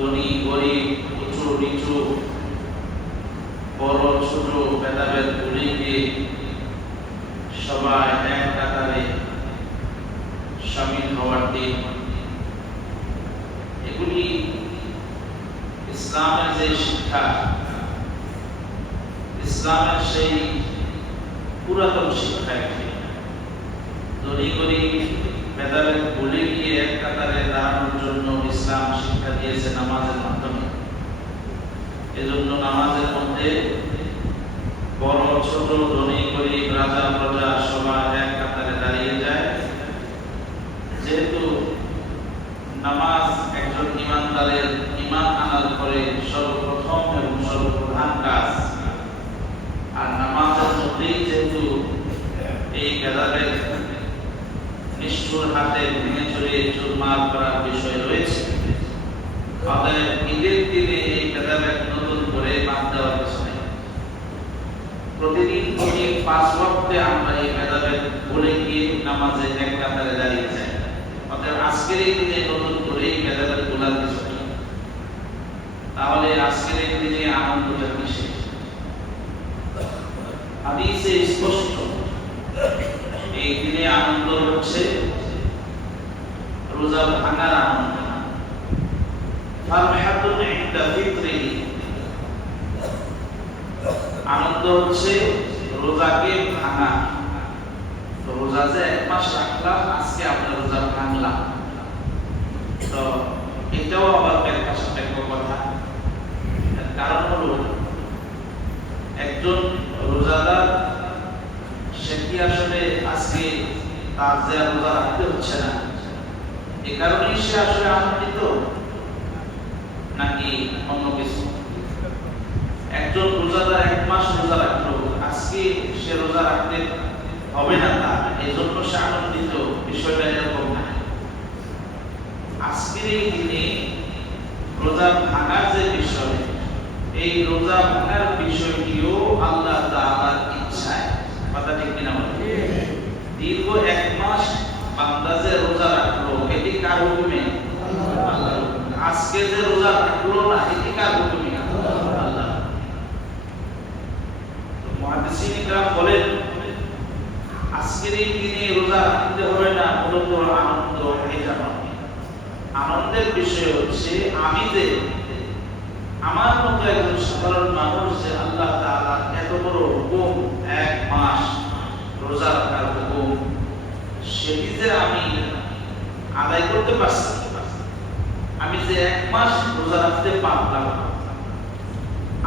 ধনী গরিব, উঁচু নিচু, বড় ছোট ভেদাভেদ ভুলে গিয়ে সবাই এক কাতারে শামিল হওয়ার দিন। এগুলি ইসলামের যে শিক্ষা, ইসলামের সেই পুরাতন শিক্ষা। ধনী গরিব ভেদাভেদ ভুলে গিয়ে এক কাতারে দাঁড়ানোর জন্য ইসলাম শিক্ষা দিয়েছে নামাজের মাধ্যমে। এজন্য নামাজের মধ্যে বড় ছোট, ধনী গরিব, রাজা প্রজা সবাই এক কাতারে দাঁড়িয়ে যায়। যেহেতু নামাজ একজন ইমানদারের ঈমান আনার পরে সর্বপ্রথম এবং সর্বপ্রধান কাজ, আর নামাজের মধ্যেই যেহেতু এই ভেদাভেদ নিষ্ঠুর হাতে ভেঙে চড়িয়ে চুরমার করার বিষয় রয়েছে, অতএব ঈদের দিনে এই ভেদাভেদ নতুন করে বাদ দেওয়ার কিছু নেই। প্রতিদিন 5 ওয়াক্তে আমরা এই ভেদাভেদ ভুলে গিয়ে নামাজে এক কাতারে দাঁড়িয়ে যাই। অতএব আজকের এই দিনে নতুন করে এই ভেদাভেদ ভোলার কিছু নেই। তাহলে আজকের এই দিনে আনন্দটা কিসে? হাদিসে স্পষ্ট এই দিনে আনন্দ হচ্ছে রোজা ভাঙার আনন্দ। ফারহাতুন ইনদা ফিত্রিহি, আনন্দ হচ্ছে রোজাকে ভাঙা। তো রোজা যে 1 মাস রাখলাম, আজকে আমরা রোজা ভাঙলাম, তো এটাও আবার ব্যাখ্যা সাপেক্ষ কথা। কারণ হলো একজন রোজাদার সে কি আসলে আজকে তার যে রোজা রাখতে হচ্ছে না, এ কারণেই সে আসলে আনন্দিত নাকি অন্য কিছু? একজন রোজাদার 1 মাস রোজা রাখলো, আজকে সে রোজা রাখতে হবে না তার, এই জন্য সে আনন্দিত, বিষয়টা এরকম না। আজকের এই দিনে রোজা ভাঙার যে বিষয়, এই রোজা ভাঙার বিষয়টিও আল্লাহ তাআলার ইচ্ছায়। কথা ঠিক কিনা বলেন? দীর্ঘ 1 মাস বান্দা যে রোজা রাখলো, এটি কার হুকুমে? আল্লাহর হুকুমে। আজকে যে রোজা রাখলো না, এটি কার হুকুমে? আল্লাহ। তো মুহাদ্দিসিন ইকরাম বলেন, আজকের এই দিনে রোজা রাখতে হবে না, মূলত আনন্দ এটা নয়। আনন্দের বিষয় হচ্ছে আমি যে আমার মতো একজন সাধারণ মানুষ যে আল্লাহ তাআলা এত বড় হুকুম, 1 মাস রোজা রাখার হুকুম, সেটি যে আমি আদায় করতে পারছি। আমি যে 1 মাস রোজা রাখতে পারলাম,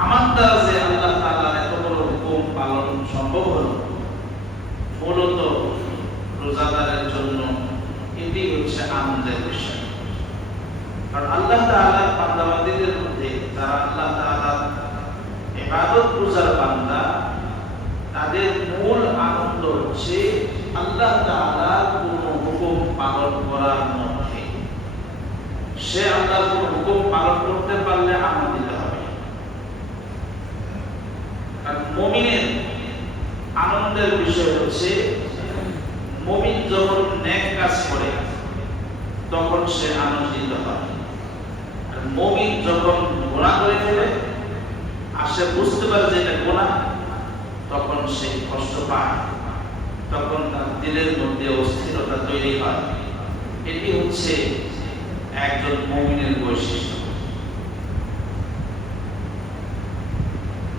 আমার দ্বারা যে আল্লাহ তাআলার এত বড় হুকুম পালন সম্ভব হলো, মূলত রোজাদারের জন্য এটি হচ্ছে আনন্দের বিষয়। কারণ আল্লাহ তাআলার বান্দাবান্দীদের মধ্যে যারা আল্লাহ তাআলার ইবাদত গুজার বান্দা, তাদের মূল আনন্দ হচ্ছে আল্লাহ তাআলার কোন হুকুম পালন করার মধ্যে। সে আল্লাহর কোন হুকুম পালন করতে পারলে আনন্দিত হবে। আর মুমিনের আনন্দের বিষয় হচ্ছে মুমিন যখন নেক কাজ করে তখন সে আনন্দিত হয়। আর মুমিন যখন গুনাহ করে ফেলে আর সে বুঝতে পারে যে এটা গুনাহ, তখন সে কষ্ট পায়, তখন তার দিলের মধ্যে অস্থিরতা তৈরি হয়। এটি হচ্ছে একজন মুমিনের বৈশিষ্ট্য।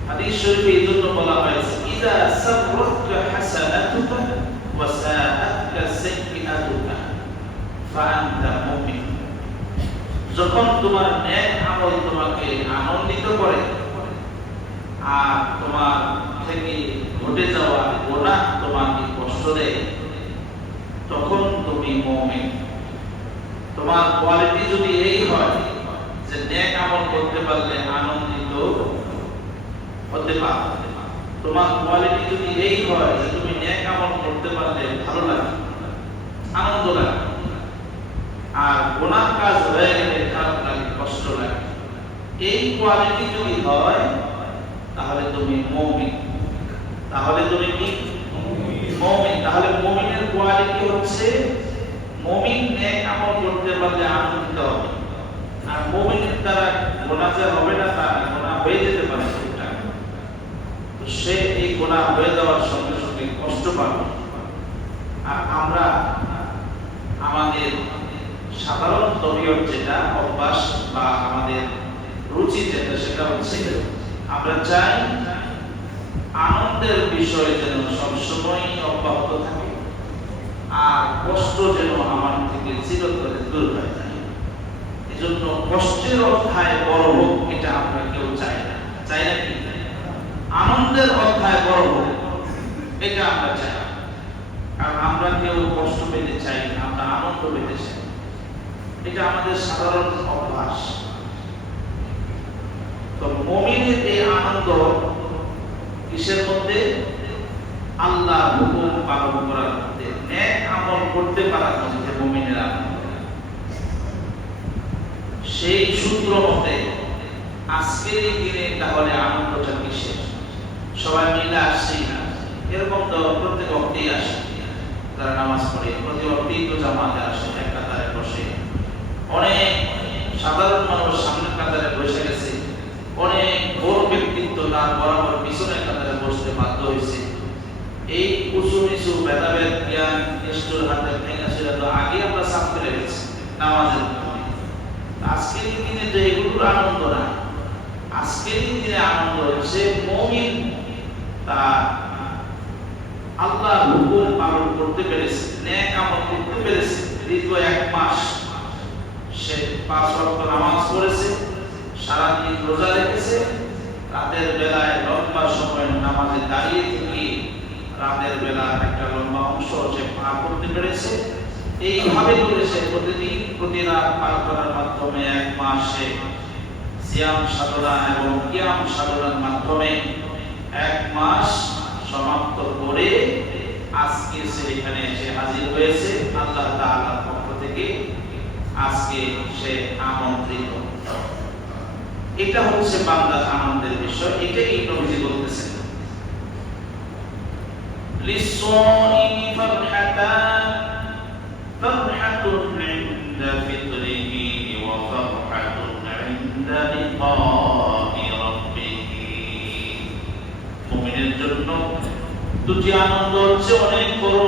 হাদিস শরীফে এই জন্য বলা হয়েছে, ইযা সাররাতকা হাসানাতুকা ওয়া সাআতকা সাইয়্যাতুকা ফাআনতা মুমিন। যখন তোমার নেক আমল তোমাকে আনন্দিত করে আর তোমার থেকে ঘটে যাওয়া গুনাহ তোমাকে কষ্ট দেয়, তখন তুমি মুমিন। তোমার কোয়ালিটি যদি এই হয় যে নেক আমল করতে পারলে আনন্দিত হতে পারো, তোমার কোয়ালিটি যদি এই হয় যে তুমি নেক আমল করতে পারলে ভালো লাগে, আনন্দ লাগে, আর গুনাহ কাজ হয়ে গেলে খারাপ লাগে, কষ্ট লাগে, এই কোয়ালিটি যদি হয় তাহলে তুমি মুমিন। তাহলে তুমি কি? মুমিন। তাহলে মুমিনের কোয়ালিটি হচ্ছে মুমিন নেক আমল করতে পারলে আনন্দিত হবে, আর মুমিনের দ্বারা গুনাহ হয়ে যাওয়ার সঙ্গে সঙ্গে কষ্ট পাবে। আর আমরা আমাদের সাধারণ তবিয়ত যেটা অভ্যাস বা আমাদের রুচি যেটা, সেটা হচ্ছে আমরা চাই আনন্দের বিষয় যেন সবসময় অব্যাহত থাকে, আর কষ্ট যেন আমার থেকে চিরতরে দূর হয়ে যায়। এজন্য কষ্টের অধ্যায় বড় হোক, এটা আমরা কেউ চাই না। চাই না কি? আনন্দের অধ্যায় বড় হোক, এটা আমরা চাই। কারণ আমরা কেউ কষ্ট পেতে চাই না, আমরা আনন্দ পেতে চাই। এটা আমাদের সাধারণ অভ্যাস। তো মুমিনের এই আনন্দ কিসের মধ্যে? আল্লাহ হুকুম পালন করার মধ্যে, নেক আমল করতে পারার মধ্যে মুমিনের আনন্দ। সেই সূত্র মতে আজকের এই দিনে তাহলে আনন্দটা কিসের? সবাই মিলে আসছি না, এরকম তো প্রত্যেক অক্টেই আসে। যারা নামাজ পড়ে প্রতি অক্টেই তো জামাতে আসে, এক কাতারে বসে। অনেক সাধারণ মানুষ সামনের কাতারে বসে গেছে, অনেক বড় ব্যক্তিত্ব তার বরাবর পিছনের কাতারে বসতে বাধ্য হয়েছে। এই উঁচু নিচু ভেদাভেদ জ্ঞান নিষ্ঠুর হাতে ভেঙে ছিল তো আগে আমরা সাফ করে গেছি নামাজের মাধ্যমে। আজকের দিনে তো এগুলোর আনন্দ না। আজকের দিনে আনন্দ হচ্ছে মুমিন তার আল্লাহ হুকুম পালন করতে পেরেছে, নেক আমল করতে পেরেছে। দীর্ঘ এক মাস সে 5 ওয়াক্ত নামাজ পড়েছে, সারাদিন রোজা রেখেছে, রাতের বেলায় লম্বা সময় নামাজে দাঁড়িয়ে থেকে রাতের বেলা একটা লম্বা অংশ সে পার করতে পেরেছে। এইভাবে করেছে প্রতিদিন প্রতি রাত পার করার মাধ্যমে এক মাসে সিয়াম সাধনা এবং কিয়াম সাধনার মাধ্যমে এক মাস সমাপ্ত করে আজকে সে এখানে এসে হাজির হয়েছে আল্লাহ তাআলার পক্ষ থেকে। আজকে সে আমন্ত্রিত। এটা হচ্ছে বান্দার আনন্দের বিষয়। এটাই নবীজি বলতেছেন, লিসসাইমি ফারহাতান, ফারহাতুন ইনদা ফিতরিহি ওয়া ফারহাতুন ইনদা লিকাই রাব্বিহি। মুমিনের জন্য দুটি আনন্দ হচ্ছে অনেক বড়।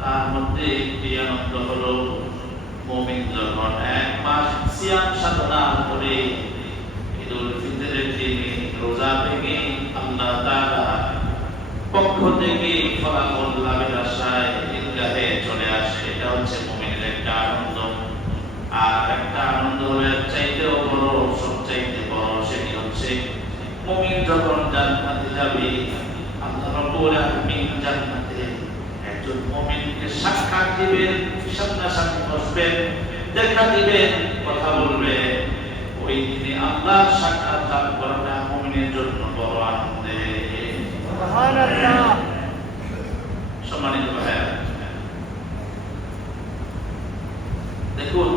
তার মধ্যে একটি আনন্দ হলো মুমিন যখন এক মাস সিয়াম সাধনা করে ঈদুল ফিতরের দিনে রোজা ভেঙে আল্লাহ তাআলা পক্ষ থেকে ফলাফল লাভের আশায় ঈদগাহে চলে আসে, এটা হচ্ছে মুমিনের একটা আনন্দ। আর একটা আনন্দ হলো এর চাইতেও বড়, সবচাইতে বড়, সেটি হচ্ছে মুমিন যখন জান্নাতে যাবে, আল্লাহ রাব্বুল আলামিন জান্নাতে একজন মুমিনকে সাক্ষাৎ দিবেন, সামনাসামনি বসবেন, দেখা দিবেন, কথা বলবেন। ওই দিনে আল্লাহর সাক্ষাৎ লাভ করাটা মুমিনের জন্য বড় আনন্দের। সুবহানাল্লাহ। সম্মানিত ভাইরা, দেখুন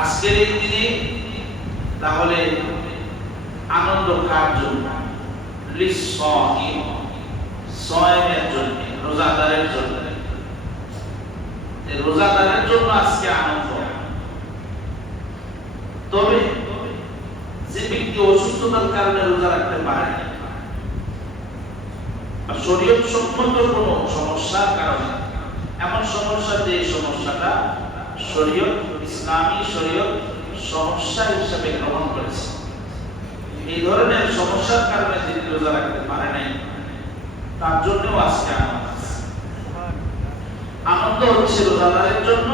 আজকের এই দিনে তাহলে আনন্দ কার জন্য? লিসসাইম, সায়েমের জন্য, রোজাদারের জন্য। এই রোজাদারের জন্য আজকে আনন্দ। তবে যে ব্যক্তি অসুস্থতার কারণে রোজা রাখতে পারে না, আর শরীয়ত সম্মত কোনো সমস্যার কারণে, এমন সমস্যা যে সমস্যাটা শরীয়ত, ইসলামী শরীয়ত সমস্যা হিসেবে গ্রহণ করেছে, এই ধরনের সমস্যার কারণে যিনি রোজা রাখতে পারে নাই, তার জন্যও আজকে আনন্দ আছে। আনন্দ হচ্ছে রোজাদারের জন্য,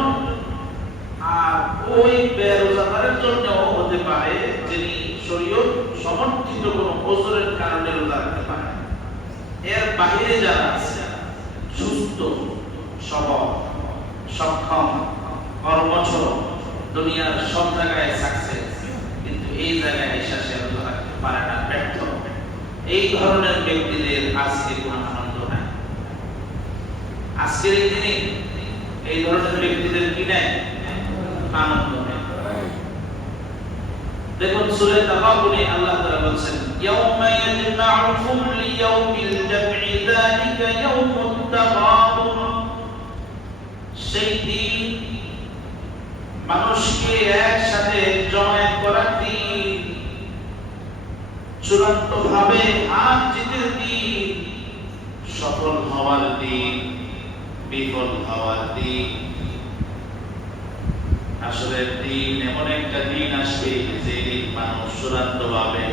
আর ওই বেরোজাদারের জন্যও হতে পারে যিনি শরীয়ত সমর্থিত কোনো ওজরের কারণে রোজা রাখতে পারে। এর বাইরে যারা আছে, সুস্থ সবল সক্ষম কর্মঠর, দুনিয়ার সব জায়গায় সাকসেস, কিন্তু এই জায়গায় এসে সে রোজা রাখতে পারে না, ব্যর্থ, এই ধরনের ব্যক্তিদের আজকে কোনো আনন্দ নাই। আজকের এই দিনে এই ধরনের ব্যক্তিদের কি নাই? আনন্দ নেই। দেখুন সূরা তাগাবুনে আল্লাহ তাআলা বলেন, ইয়াউমা ইয়াজমাউকুম লিয়াউমিল জামঈ যালিকা ইয়াউমুত তাগাবুন। সেই দিন মানুষকে একসাথে জমায়েত করার দিন। চূড়ান্ত ভাবে হার জিতের দিন, সফল হওয়ার দিন, বিফল হওয়ার দিন। আসলের দিন এমন একটা দিন আসবে যে মানুষ চূড়ান্ত ভাবে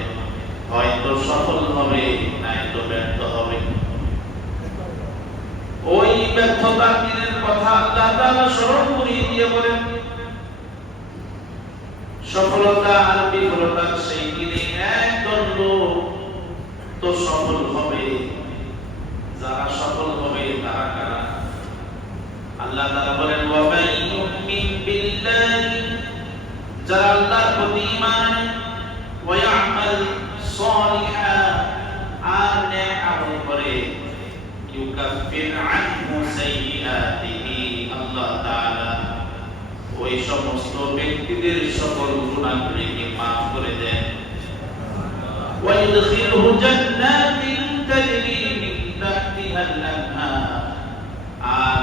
হয়তো সফল হবে, নয়তো ব্যর্থ হবে। ওই ব্যর্থতার দিনের কথা আল্লাহ তাআলা স্মরণ করিয়ে দিয়ে বলেন, সফলতা আর বিফলতার সেই দিনে একদল লোক তো সফল হবে। যারা সফল হবে তারা কারা? আল্লাহ তাআলা বলেন, ওয়া মান ইউমিন বিল্লাহি, যারা আল্লাহর প্রতি ঈমান আনে, ওয়া ইয়ামাল সালিহান, আর নেক আমল করে, ইউকাফির আনহু সাইয়্যাতিহি, আল্লাহ তাআলা ওই সমস্ত ব্যক্তিদের সকল গুনাহগুলিকে মাফ করে দেন। ওয়া ইউদখিলুহু জান্নাতিন তাজরি মিন তাহতিহাল আনহার, আর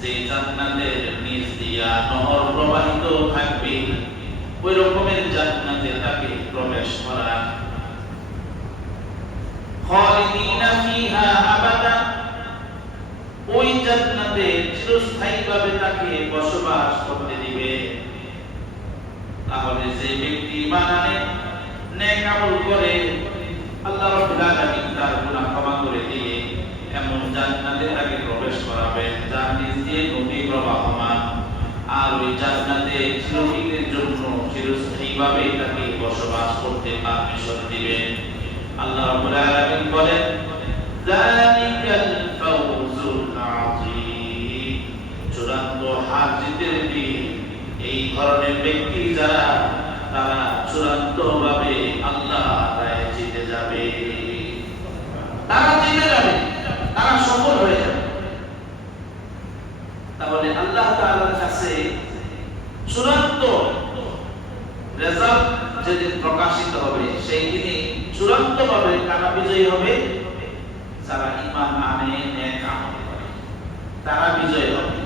যে জান্নাতের নিচ দিয়া নহর প্রবাহিত থাকবে, ওই রকমের জান্নাতে তাকে প্রবেশ করা। খালিদিনা ফিহা আবাদা, ওই জান্নাতে চিরস্থায়ীভাবে তাকে বসবাস করতে দিবে। তাহলে যে ব্যক্তি ঈমান আনে, নেক আমল করে, আল্লাহ রাব্বুল আলামিন তার গুনাহ ক্ষমা করে দিয়ে এমন জান্নাতে তাকে প্রবেশ করাবেন যার নিচ দিয়ে নদী প্রবাহমান, আর ওই জান্নাতে চিরদিনের জন্য চিরস্থায়ীভাবে তাকে বসবাস করতে পারমিশন দিবেন। আল্লাহ রাব্বুল আলামিন বলেন, যালিকাল ফাওজুল আযীম, চূড়ান্ত হার জিতের দিন এই ধরনের ব্যক্তি যারা, তারা চূড়ান্ত ভাবে আল্লাহ রায়ে জিতে যাবে, তারা জিতে যাবে, তারা সফল হয়ে যাবে। তাহলে আল্লাহ তাআলার কাছে চূড়ান্ত রেজাল্ট যেদিন প্রকাশিত হবে, সেই দিনে চূড়ান্ত ভাবে কারা বিজয়ী হবে? যারা ঈমান আনে, নেক আমল করে, তারা বিজয়ী হবে।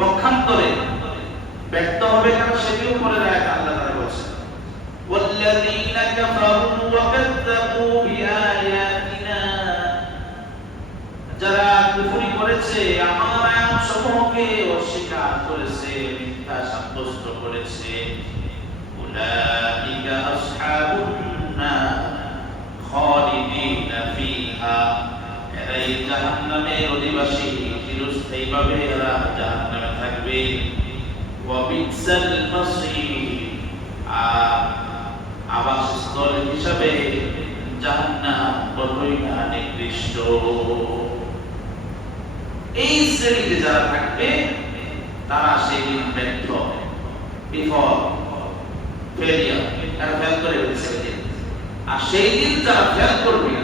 পক্ষান্তরে ব্যর্থ হবে কারণ সেটিও পরে আয়াত আল্লাহ তাআলা বলেছেন, ওয়াল্লাযীনা কাফারু ওয়া কাযযাবু বিআয়াতিনা, যারা কুফরি করেছে, আমার আয়াতসমূহকে অস্বীকার করেছে, মিথ্যা সাব্যস্ত করেছে, উলাইকা আসহাবুন নার খালিদিনা ফিহা, এরাই জাহান্নামের অধিবাসী, চিরস্থায়ীভাবে এরা জাহান্নামে থাকবে। ওয়া বিসাল মাসীর, আবাসস্থল হিসাবে জাহান্নাম বড়ই না নিকৃষ্ট। এই শ্রেণীতে যারা থাকবে তারা সেদিন ব্যর্থ, বিফল, ফেলিয়ার, তারা ফেল করে ফেলছে। আর সেই দিন যারা ফেল করবে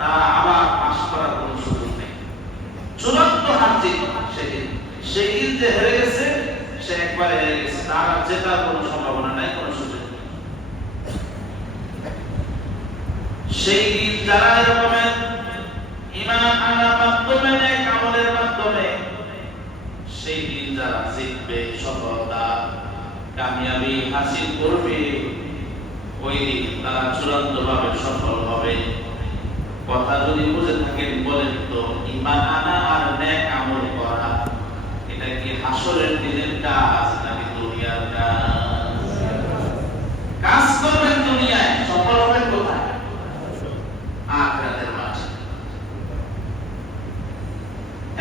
তারা আবার পাস করার কোনো সুযোগ নেই, চূড়ান্ত হার জিত সেদিন। সেই দিন যে হেরে গেছে সে একবারে হেরে গেছে, তার আর জেতার কোনো সম্ভাবনা নাই, কোনো সুযোগ নেই। সেই দিন যারা এরকমের ঈমান আনার মাধ্যমে, নেক আমলের মাধ্যমে, সেই দিন যারা জিতবে, সফলতা কামিয়াবি হাসিল করবে, ওই দিন তারা চূড়ান্ত ভাবে সফল হবে। কথা যদি বুঝে থাকেন বলেন তো, ঈমান আনা আর নেক আমল করা, এটা কি হাসরের দিনের কাজ নাকি দুনিয়ার কাজ? কাজ করবেন দুনিয়ায়, সফল হবেন কোথায়? আখিরাতের মাঠে।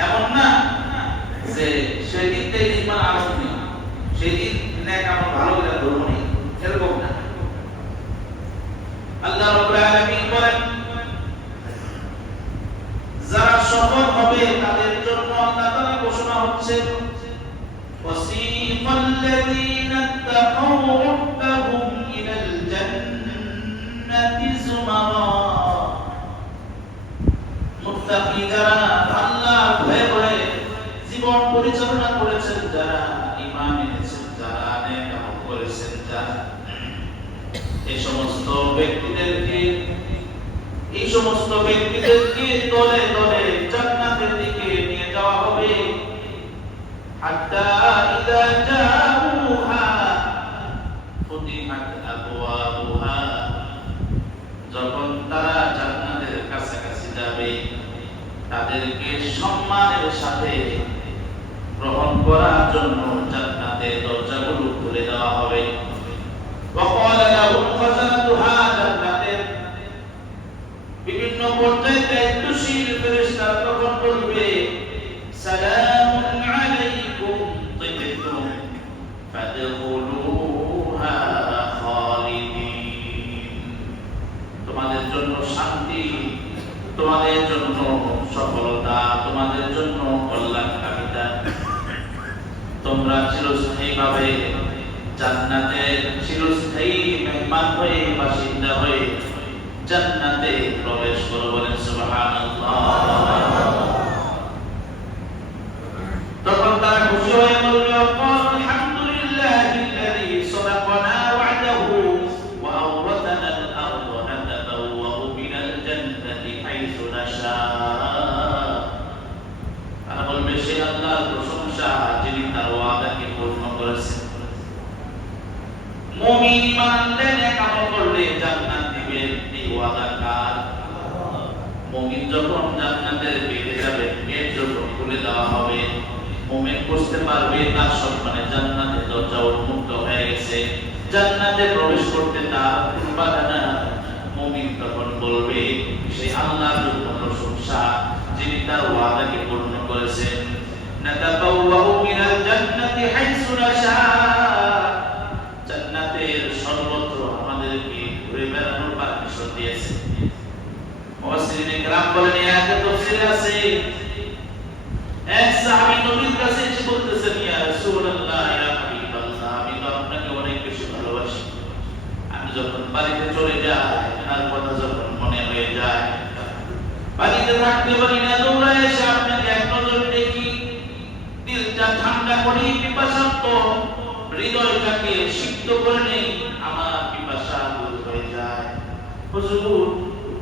এমন না যে সেদিন থেকে ঈমান আনন্দ নেই, সেদিন নেক আমল ভালো করে ধরবো নেই, এরকম না। আল্লাহ রাব্বুল আলামিন বলেন, যারা সফল হবে তাদের জন্য আল্লাহ তাআলা ঘোষণা হচ্ছে, ওয়াসিফাল্লাযীনা তাকাউ রাব্বাহুম ইলাল জান্নাতি যুমারা, মুত্তাকি যারা আল্লাহ ভয়ে ভয়ে জীবন পরিচালনা করেছেন, যারা ঈমান এনেছেন, যারা নেক আমল করেছেন, যারা এই সমস্ত ব্যক্তিদেরকে দলে দলে জান্নাতের দিকে নিয়ে যাওয়া হবে। হাত্তা ইযা জাউহা ফুতিহাত আবওয়াবুহা, তাদেরকে সম্মানের সাথে গ্রহণ করার জন্য জান্নাতের দরজাগুলো খুলে দেওয়া হবে। وقال لهم خزنتها জান্নাতের বিভিন্ন পর্যায়ে দায়িত্বশীল ফেরেশতারা তখন বলবে সালামুন আলাইকুম তিবতুম ফাদখুলুহা খালিদিন। তোমাদের জন্য শান্তি, তোমাদের জন্য সফলতা, তোমাদের জন্য কল্যাণকামিতা। তোমরা চিরস্থায়ীভাবে জান্নাতে চিরস্থায়ী মেহমান হয়ে, বাসিন্দা হয়ে জান্নাতে প্রবেশ করো। বলেন সুবহানাল্লাহ। তখন তারা খুশি হয়ে বলবে আলহামদুলিল্লাহিল্লাযী সাদাকানা ওয়া'দাহু ওয়া আওরাতানা আল-আরদ নাতাবাওয়া'উ মিনাল জান্নাতি হাইসু নাশা। তারা বলবে সে আল্লাহর প্রশংসা যিনি তার ওয়াদাকে পূর্ণ করেছেন। মুমিন ঈমান আনলে, নেক আমল করলে জান্নাত দিবেন, এই ওয়াদা কার? মুমিন যখন জান্নাতের গেটে যাবে, গেট যখন খুলে দেওয়া হবে, মুমিন বুঝতে পারবে তার সম্মানে জান্নাতের দরজা উন্মুক্ত হয়ে গেছে, জান্নাতে প্রবেশ করতে তার কোনো বাধা না। মুমিন তখন বলবে সেই আল্লাহর জন্য প্রশংসা যিনি তার ওয়াদাকে পূর্ণ করেছেন। নাতাবাওয়াউ মিনাল জান্নাতি হাইসু নাশা। জান্নাতের সর্বত্র আমাদেরকে ঘুরে বেড়ানোর পারমিশন দিয়েছে। মুফাসসিরিনে কেরাম বলেন এই আয়াতে তাফসীরে আছে, এক সাহাবী নবীর কাছে এসে বলতেছেন ইয়া রাসূলুল্লাহ, ইয়া হাবিবাল্লাহ, আমি তো আপনাকে অনেক বেশি ভালোবাসি। আমি যখন বাড়িতে চলে যাই, আর কথা যখন মনে হয়ে যায়, বাড়িতে থাকতে পারি না, দৌড়ায় এসে আপনাকে এক নজর দেখি, দিলটা ঠান্ডা করি, পিপাসার্ত হৃদয়টাকে সিক্ত করে নেই, আমার পিপাসা দূর হয়ে যায়। হুজুর,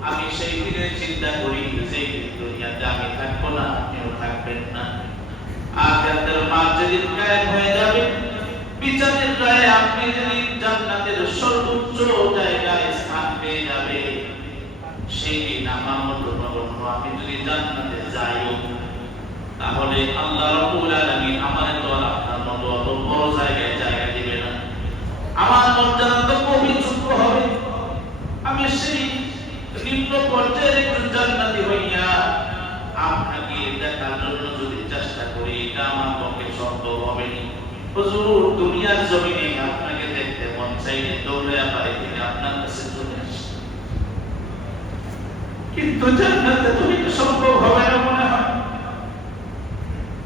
আমি সেই দিনের চিন্তা করি যে দুনিয়াতে আমি থাকবো না, কেউ থাকবেন না। আখিরাতের মাঠ যেদিন কায়েম হয়ে যাবে, বিচারের রায়ে আপনি যেদিন জান্নাতের সর্বোচ্চ জায়গায় স্থান পেয়ে যাবে, সেই দিন আমার মতো নগণ্য আমি যদি জান্নাতে যাইও, তাহলে আল্লাহ রাব্বুল আলামিন আমার তো আর আপনার মতো অত বড় জায়গায় জায়গা দিবে না। আমার মর্যাদা তো পবিত্র হবে। আমি সেই নিম্ন পর্যায়ের একজন জান্নাতি হইয়া আপনাকে দেখার জন্য যদি চেষ্টা করি, এটা আমার পক্ষে সম্ভব হবে না। হুজুর, দুনিয়ার জমিনে আপনাকে দেখতে মন চাইলে দৌড়ে বাড়ি থেকে আপনার কাছে চলে আসি, কিন্তু জান্নাতে তো এটা সম্ভব হবে না মনে হয়।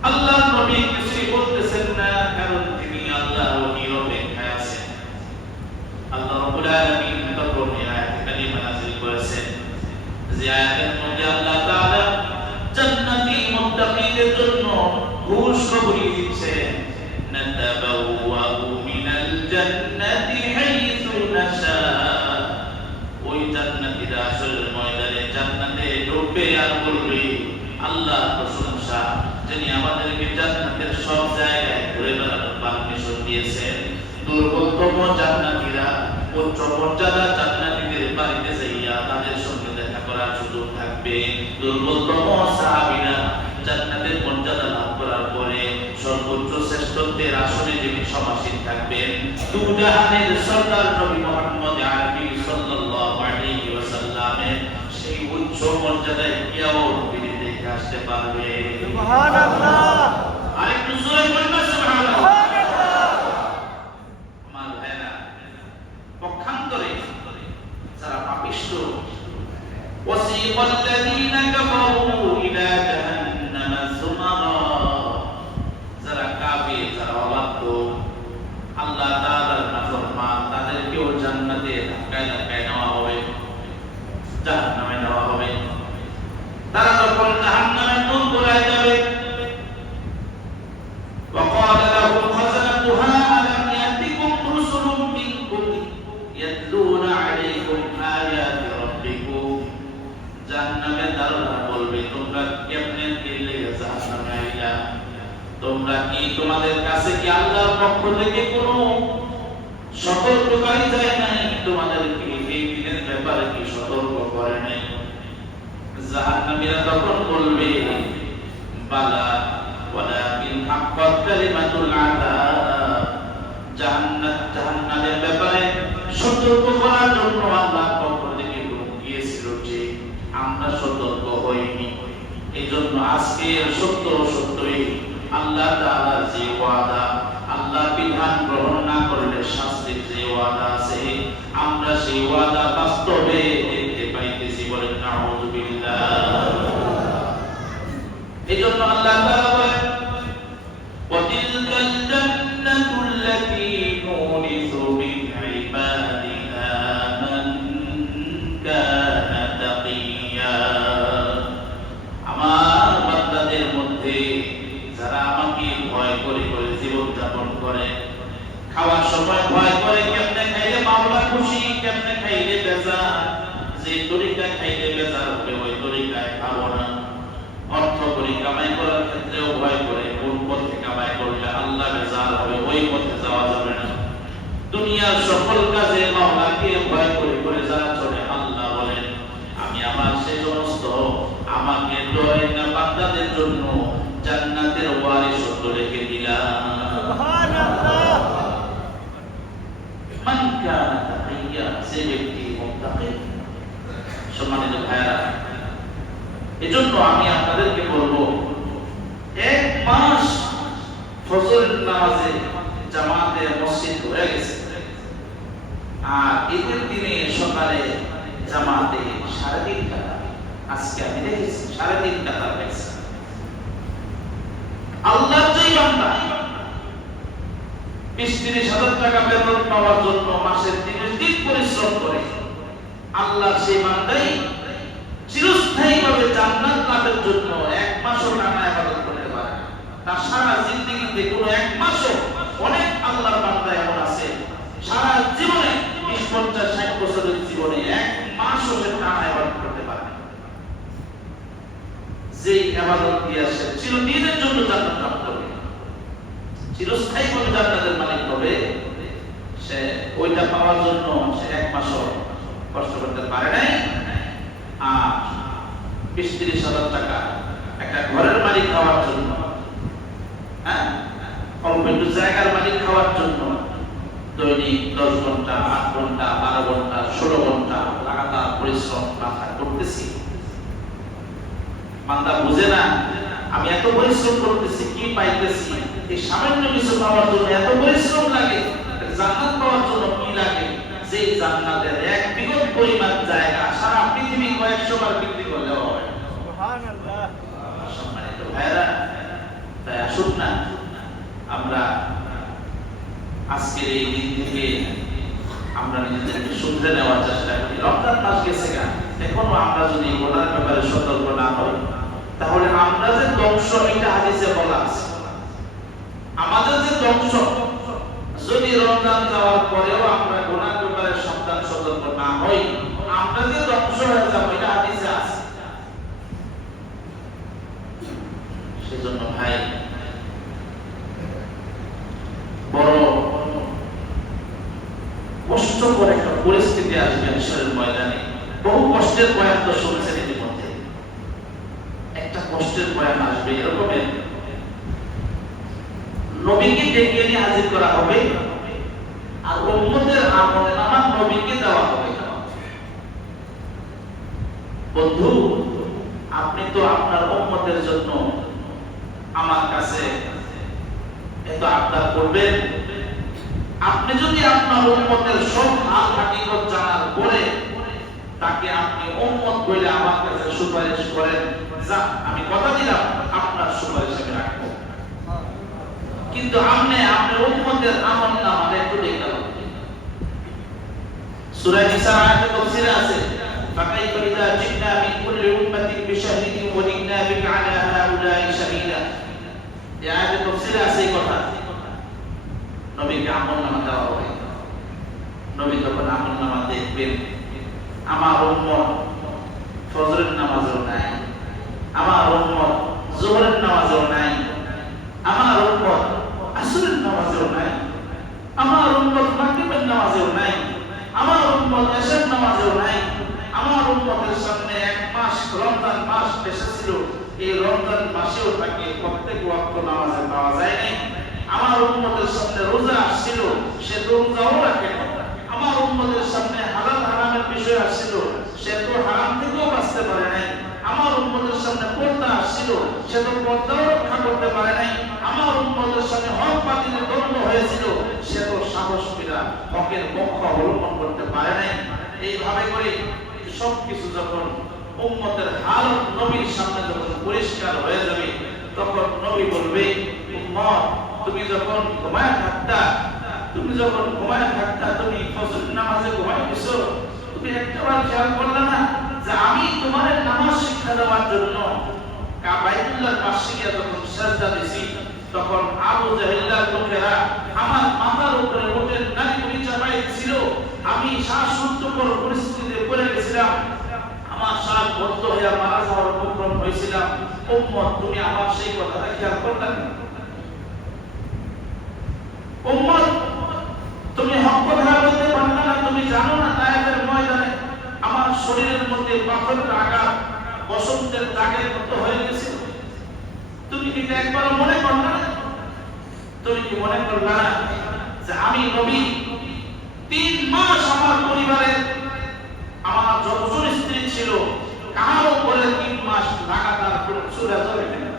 আল্লাহর নবী কিছুই বলতেছেন না, কারণ তিনি আল্লাহর ওহীর অপেক্ষায় আছেন। আল্লাহ রাব্বুল আলামিন তখন এই আয়াতে কারিমা নাযিল করেছেন, যে আয়াতের মধ্যে আল্লাহ তাআলা জান্নাতি মুত্তাকিদের জন্য খুশখবরি দিচ্ছেন, নাতাবাওয়াউ মিনাল জান্নাতি হাইসু নাশা। ওই জান্নাতীরা আসলে ময়দানে জান্নাতে ঢুকবে আর বলবে আল্লাহর প্রশংসা যিনি আমাদেরকে জান্নাতের সব জায়গায় ঘুরে বেড়ানোর পারমিশন দিয়েছেন। দুর্বলতম জান্নাতীরা উচ্চ মর্যাদা জান্নাতীদের বাড়িতে যাইয়া তাদের সঙ্গে দেখা করার সুযোগ থাকবে। দুর্বলতম সাহাবীরা জান্নাতের মর্যাদা লাভ করার পরে সর্বোচ্চ শ্রেষ্ঠত্বের আসনে যিনি সমাসীন থাকবেন, দুজাহানের সরদার নবী মুহাম্মদ আরবি সাল্লাল্লাহু আলাইহি ওয়াসাল্লামের সেই উচ্চ মর্যাদায় কেউ ফিরে দেখে আসতে পারবে। সুবহানাল্লাহ। আরেকটু জোরে বলবা সুবহানাল্লাহ। আমার ভাইরা, পক্ষান্তরে যারা পাপিষ্ঠ, ওয়াসিকাল্লাযীনা কাফারু ইলা জাহান্নামা যুমারা, যারা কাফির, যারা অবাধ্য, আল্লাহ তাআলার নাফরমান, তাদেরকেও জান্নাতে ধাক্কায় ধাক্কায় নেওয়া হবে, জাহান্নামে নেওয়া হবে। তারা যখন জাহান্নামে দূর করে যাবে, وقال لهم خزنتها ألم يأتكم رسل منكم يتلون عليكم آيات ربكم। জাহান্নামের দারোগা বলবে, তোমরা কেমনে গেলে জাহান্নামে আইলা? তোমরা কি, তোমাদের কাছে কি আল্লাহর পক্ষ থেকে কোনো সতর্ককারী যায় নাই? তোমাদেরকে এই দিনের ব্যাপারে কি সতর্ক করে নাই? জাহান্নামীরা তখন বলবে বালা ওয়ালাকিন হাক্কাত কালিমাতুল আযাব, জাহান্নামের ব্যাপারে সতর্ক করার জন্য আল্লাহর পক্ষ থেকে হুকুম দিয়েছিল যে আমরা সতর্ক হইনি। এইজন্য আজকে সত্যই আল্লাহ তাআলার যে ওয়াদা, আল্লাহ বিধান গ্রহণ না করলে শাস্তির যে ওয়াদা আছে, আমরা সেই ওয়াদা বাস্তবে দেখতে পাইতেছি। বলেন নাউযুবিল্লাহ। এইজন্য আল্লাহ তাআলা বলেন ওয়াতিলকাল জান্নাতুল্লাতী নুরিসু মিন ইবাদিনা মান কানা তাকিয়া, আমার বান্দাদের মধ্যে যারা আমাকে ভয় করে করে জীবন যাপন করে, খাওয়ার সময় ভয় করে কেমনে খাইলে মাওলা খুশি, কেমনে খাইলে বেজার, যে তরিকা খাইলে বেজার হবে ওই তরিকায় খাবো না। অর্থ করি কামাই করার ক্ষেত্রেও ভয় করে কোন পথে কামাই করলে আল্লাহ বেজার হবে ওই পথে যাওয়া যাবে না। দুনিয়ার সকল কাজে মাওলাকে ভয় করে করে যারা চলে, আল্লাহ বলেন আমি আমার সেই সমস্ত আমাকে ডরে না বান্দাদের জন্য জান্নাতের ওয়ারিশত্ব রেখে দিলাম। সুবহানাল্লাহ। মান কানা তাকিয়া, সে ব্যক্তি মুত্তাকি। সম্মানিত ভাইরা, এজন্য আমি আপনাদেরকে বলবো, এক মাস ফজরের নামাজে জামাতে মসজিদ হয়ে গেছে, আর ঈদের দিনে সকালে জামাতে 3.5 কাতার, আজকে আমি দেখেছি 3.5 কাতার হয়েছে। আল্লাহর যেই বান্দা 20-30 হাজার টাকা বেতন পাওয়ার জন্য মাসের 30 দিন পরিশ্রম করে, আল্লাহর সেই বান্দাই চিরস্থায়ীভাবে জান্নাত লাভের জন্য 1 মাসও টানা ইবাদত করতে পারে। তার সারা জিন্দেগিতে কোনো 1 মাসও, অনেক আল্লাহর বান্দা এমন আছে সারা জীবনে 20-50-60 বছরের জীবনে 1 মাসও সে টানা ইবাদত করতে পারে, যেই ইবাদত দিয়ে সে চিরদিনের জন্য জান্নাত লাভ করবে, চিরস্থায়ীভাবে জান্নাতের মালিক হবে, সে ওইটা পাওয়ার জন্য সে 1 মাসও কষ্ট করতে পারে নাই। আর 20-30 হাজার টাকা একটা ঘরের মালিক খাওয়ার জন্য, হ্যাঁ, অল্প একটু জায়গার মালিক খাওয়ার জন্য দৈনিক 10 ঘন্টা, 8 ঘন্টা, 12 ঘন্টা, 16 ঘন্টা লাগাতার পরিশ্রম বান্দা করতেছি। বান্দা বুঝে না আমি এত পরিশ্রম করতেছি কি পাইতেছি, এই সামান্য কিছু পাওয়ার জন্য এত পরিশ্রম লাগে, জান্নাত পাওয়ার জন্য কি লাগে, যে জান্নাতের 1 বিঘত পরিমাণ জায়গা সারা পৃথিবী কয়েকশো বার বিক্রি করলেও হবে। সুবহানাল্লাহ। সম্মানিত ভাইরা, তাই আসুন না আমরা আজকের এই দিন থেকে আমরা নিজেদেরকে শুধরে নেওয়ার চেষ্টা করি। রমজান মাস গেছে গা, এখনো আমরা যদি গোনার ব্যাপারে সতর্ক না হই, তাহলে আমরা যে ধ্বংস, এটা হাদিসে বলা আছে, আমাদের যে ধ্বংস, যদি রমজান যাওয়ার পরেও আমরা গুনার ব্যাপারে সাবধান সতর্ক না হই, আমরা যে ধ্বংস হয়ে যাব এটা হাদিসে আছে। সেজন্য ভাই, বড় কষ্টকর একটা পরিস্থিতি আসবে হাসরের ময়দানে। বহু কষ্টের বয়ান তো শুনছেন ইতিমধ্যে, একটা কষ্টের বয়ান আসবে এরকমের, নবীকে ডেকে নিয়ে হাজির করা হবে আর উম্মতের আমলনামা নবীকে দেওয়া হবে। বন্ধু, আপনি তো আপনার উম্মতের জন্য আমার কাছে এত আবদার করবেন, আপনি যদি আপনার উম্মতের সব হাল হাকিকত জানার পরে তাকে আপনি উম্মত বলে আমার কাছে সুপারিশ করেন, যা আমি কথা দিলাম আপনার সুপারিশ আমি রাখবো, কিন্তু আপনি আপনার উম্মতের আমলনামা একটু দেখে নেন। সূরা নিসা আয়াতে তাফসীরে আছে, ফাকাইফা ইযা জিনা মিন কুল্লি উম্মাতিন বিশাহিদিন ওয়া জিনা বিকা আলা হাউলাই শাহীদা। এই আয়াতে তাফসীরে আছে এই কথা, নবীকে আমলনামা দেওয়া হবে। নবী যখন আমলনামা দেখবেন, আমার উম্মত ফজরের নামাজও নাই, আমার উম্মত যোহরের নামাজও নাই, আমার উম্মত আসরের নামাজও নাই, আমার উম্মত মাগরিবের নামাজও নাই, আমার উম্মত এশার নামাজও নাই, আমার উম্মতের সামনে 1 মাস রমজান মাস এসেছিল, এই রমজান মাসেও তাকে প্রত্যেক ওয়াক্ত নামাজে পাওয়া যায় নাই। আমার উম্মতের সামনে রোজা আসছিল, সে তো রোজাও রাখে না। আমার উম্মতের সামনে হালাল হারামের বিষয় আসছিল, সে তো হারাম থেকেও বাঁচতে পারে নাই। আমার উম্মতের সামনে পর্দা আসছিল, সে তো পর্দাও রক্ষা করতে পারে নাই। আমার উম্মতের সামনে হক বাতিলের দ্বন্দ্ব হয়েছিল, সে তো সাহস পেরা হকের পক্ষ অবলম্বন করতে পারে নাই। এইভাবে করে সবকিছু যখন উম্মতের হালত নবীর সামনে যখন পরিষ্কার হয়ে যাবে, তখন নবী বলবে, উম্মত তুমি যখন ঘুমায় থাকতা, তুমি ফজর নামাজে ঘুমায় গেছো, তুমি একটাবার খেয়াল করলে না যে আমি তোমার নামাজ শিক্ষা দেওয়ার জন্য বাইতুল্লাহর পাশে গিয়ে যখন সিজদা দিছি, তখন আবু জাহেলের লোকেরা আমার মাথার উপরে ওটের নাড়ি চাপাই ছিল। আমি শ্বাসরুদ্ধকর পরিস্থিতিতে পড়ে গেছিলাম, আমার শ্বাস বন্ধ হয়ে মারা যাওয়ার উপক্রম হয়েছিলাম। উম্মত তুমি আমার সেই কথাটা খেয়াল করলে না? উম্মত তুমি হক কথা বলতে পারলে না? তুমি জানো না তায়েফের ময়দানে আমার শরীরের মধ্যে পাথরের আঘাত বসন্তের দাগের মতো হয়ে গেছিল? তুমি কি একবার মনে করলে না? তুমি কি মনে করলে না যে আমি নবী 3 মাস আমার পরিবারের আমার যতজন স্ত্রী ছিল কারো উপরে 3 মাস লাগাতার কোনো চুলা জ্বলে না,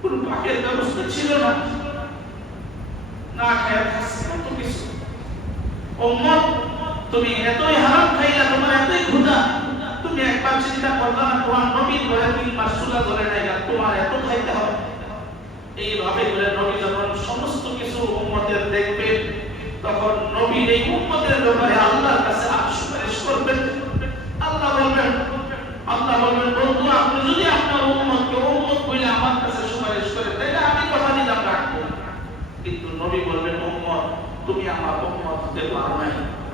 কোনো পাকের ব্যবস্থা ছিল না, না খেয়ে থাকছে কত কিছু। উম্মত তুমি এতই হারাম খাইলা, তোমার এতই ক্ষুধা, তুমি একবার চিন্তা করলা না তোমার নবীর ঘরে 3 মাস চুলা জ্বলে নাই, তোমার এত খাইতে হবে? এইভাবে করে নবী যখন সমস্ত কিছু উম্মতের দেখবেন, তখন নবী এই উম্মতের ব্যাপারে আল্লাহর কাছে সুপারিশ করবেন। আল্লাহ বলবেন বন্ধু, আপনি যদি আপনার উম্মতকে উম্মত বলে আমার কাছে সুপারিশ করেন, তাহলে আমি কথা দিলাম রাখবো। কিন্তু নবী বলবেন, উম্মত তুমি আমার উম্মত হতে পারো না,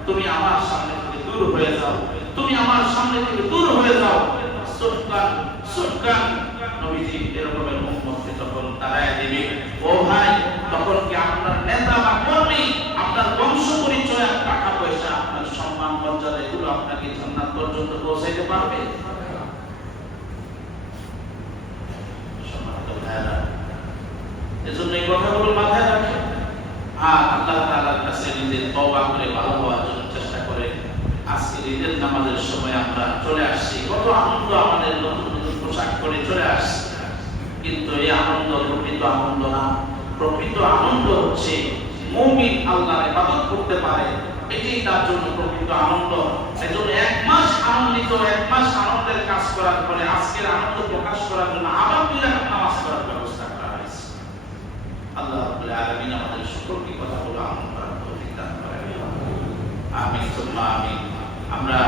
তুমি আমার সামনে থেকে দূর হয়ে যাও, তুমি আমার সামনে থেকে দূর হয়ে যাও। সুবহান নবীজি এরকমের উম্মতকে তখন তারাই দিবে। ও ভাই, তখন কি আপনার নেতা বা কর্মী, আপনার বংশ পরিচয়, টাকা পয়সা, আপনার সম্মান মর্যাদা এগুলো আপনাকে জান্নাত পর্যন্ত পৌঁছাইতে পারবে? সম্মানিত ভাইরা, এজন্য এই কথাগুলো মাথায় রাখেন। আর আল্লাহ তাআলার কাছে নিজের তওবা করে ভালো হওয়ার জন্য চেষ্টা করে। আজকে ঈদের নামাজের সময় আমরা চলে আসছি, কত আনন্দ, আমাদের নতুন নতুন পোশাক পরে চলে আসছি, কিন্তু এই আনন্দ প্রকৃত আনন্দ না। প্রকৃত আনন্দ হচ্ছে মুমিন আল্লাহর ইবাদত করতে পারে, এটাই তার জন্য প্রকৃত আনন্দ। এজন্য 1 মাস আনন্দিত, 1 মাস আনন্দের কাজ করার পরে আজকের আনন্দ প্রকাশ করার জন্য আবার 2 রাকাত নামাজ পড়ার ব্যবস্থা করা হয়েছে। আল্লাহ রাব্বুল আলামিন আমাদের সকলকে কথাগুলো আমল করার তৌফিক দান করেন। আমিন সুম্মা আমিন। আমরা